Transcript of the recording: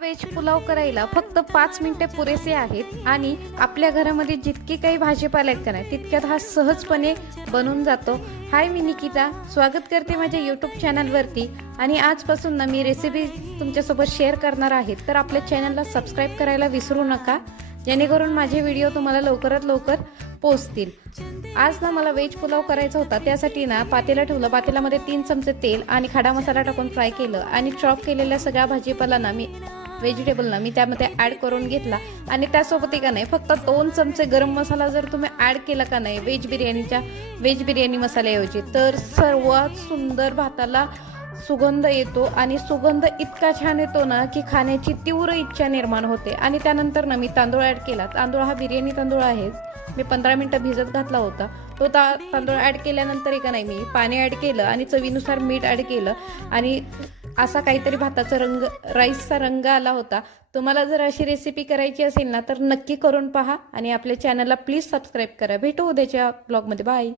Veg pulao करायला फक्त 5 मिनिटे पुरेसे आहेत आणि आपल्या घरामध्ये जितके काही भाजीपाला आहेत का नाही तितक्यात हा सहजपणे बनून जातो। हाय, मी निकिता स्वागत करते माझ्या यूट्यूब चॅनलवरती आणि आजपासून ना मी रेसिपी तुमच्यासोबत शेअर करणार आहे। तर आपल्या चॅनलला सबस्क्राईब करायला विसरू नका, जेणेकरून माझे व्हिडिओ तुम्हाला लवकरात लवकर पोहोचतील। आज ना मला व्हेज पुलाव करायचा होता, त्यासाठी ना पातेलं ठेवलं। पातेल्यामध्ये 3 चमचे तेल आणि खडा मसाला टाकून फ्राय केलं आणि चॉप केलेल्या सगळ्या भाजीपाला ना मी व्हेजिटेबल ना मी त्यामध्ये ॲड करून घेतला आणि त्यासोबत का नाही फक्त 2 चमचे गरम मसाला जर तुम्ही ॲड केला का नाही व्हेज बिर्याणी मसाल्याऐवजी, तर सर्वात सुंदर भाताला सुगंध येतो आणि सुगंध इतका छान येतो ना की खाण्याची तीव्र इच्छा निर्माण होते। आणि त्यानंतर ना मी तांदूळ ॲड केला। तांदूळ हा बिर्याणी तांदूळ आहे, मी 15 मिनिटं भिजत घातला होता। तो तांदूळ ॲड केल्यानंतर का नाही मी पाणी ॲड केलं आणि चवीनुसार मीठ ॲड केलं आणि असा काहीतरी भाताचा रंग, राईसचा रंग आला होता। तुम्हाला जर अशी रेसिपी करायची असेल ना तर नक्की करून पहा आणि आपल्या चॅनलला प्लीज सबस्क्राईब करा। भेटू उद्याच्या ब्लॉगमध्ये, बाय।